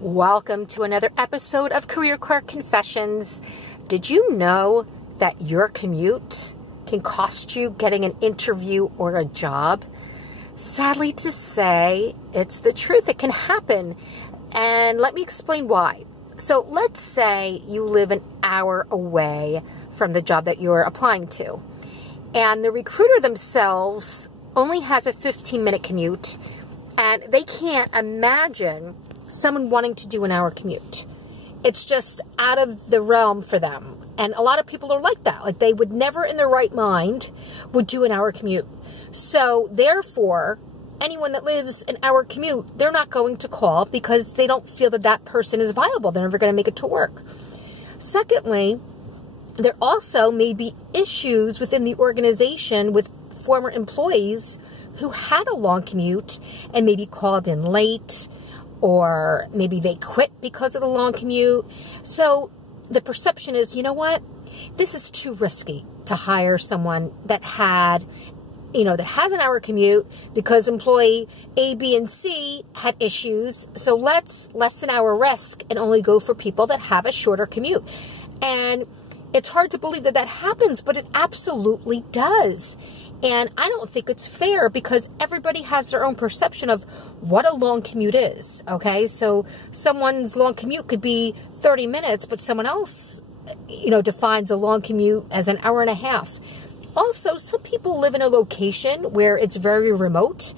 Welcome to another episode of Career Quirk Confessions. Did you know that your commute can cost you getting an interview or a job? Sadly to say, it's the truth. It can happen. And let me explain why. So let's say you live an hour away from the job that you're applying to. And the recruiter themselves only has a 15-minute commute. And they can't imagine someone wanting to do an hour commute. It's just out of the realm for them. And a lot of people are like that. Like they would never in their right mind would do an hour commute. So therefore, anyone that lives an hour commute, they're not going to call because they don't feel that that person is viable. They're never going to make it to work. Secondly, there also may be issues within the organization with former employees who had a long commute and maybe called in late, or maybe they quit because of the long commute. So the perception is, you know what? This is too risky to hire someone that has an hour commute because employee A, B, and C had issues. So let's lessen our risk and only go for people that have a shorter commute. And it's hard to believe that that happens, but it absolutely does. And I don't think it's fair because everybody has their own perception of what a long commute is, okay? So someone's long commute could be 30 minutes, but someone else, defines a long commute as an hour and a half. Also, some people live in a location where it's very remote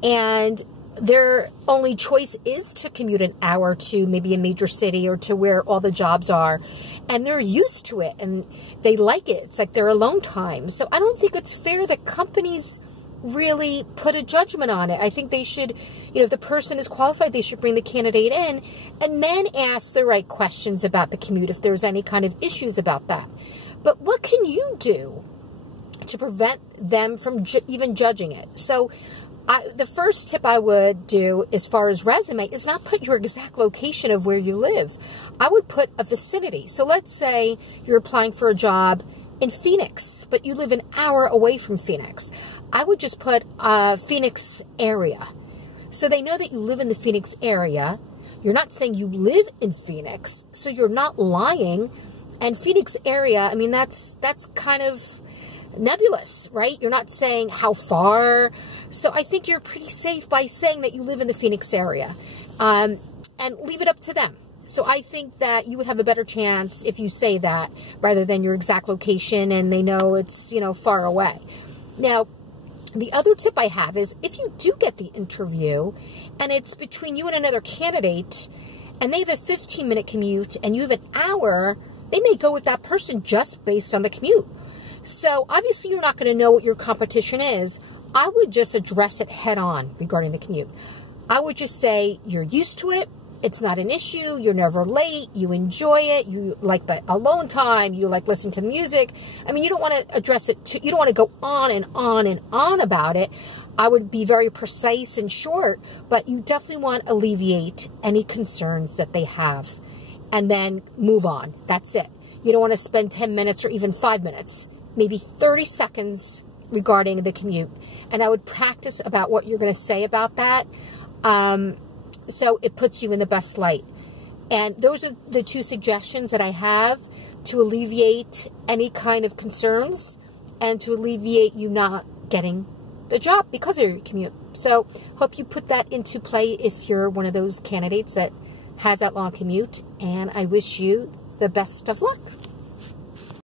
and their only choice is to commute an hour to maybe a major city or to where all the jobs are. And they're used to it and they like it. It's like their alone time. So I don't think it's fair that companies really put a judgment on it. I think they should, if the person is qualified, they should bring the candidate in and then ask the right questions about the commute if there's any kind of issues about that. But what can you do to prevent them from even judging it? So the first tip I would do as far as resume is not put your exact location of where you live. I would put a vicinity. So let's say you're applying for a job in Phoenix, but you live an hour away from Phoenix. I would just put Phoenix area. So they know that you live in the Phoenix area. You're not saying you live in Phoenix, so you're not lying. And Phoenix area, I mean, that's kind of nebulous, right? You're not saying how far. So I think you're pretty safe by saying that you live in the Phoenix area, and leave it up to them. So I think that you would have a better chance if you say that rather than your exact location and they know it's, far away. Now, the other tip I have is if you do get the interview and it's between you and another candidate and they have a 15-minute commute and you have an hour, they may go with that person just based on the commute. So obviously you're not going to know what your competition is. I would just address it head on regarding the commute. I would just say you're used to it. It's not an issue. You're never late. You enjoy it. You like the alone time. You like listening to music. I mean, you don't want to address it. You don't want to go on and on and on about it. I would be very precise and short, but you definitely want to alleviate any concerns that they have and then move on. That's it. You don't want to spend 10 minutes or even 5 minutes, maybe 30 seconds regarding the commute. And I would practice about what you're going to say about that. So it puts you in the best light. And those are the two suggestions that I have to alleviate any kind of concerns and to alleviate you not getting the job because of your commute. So hope you put that into play if you're one of those candidates that has that long commute. And I wish you the best of luck.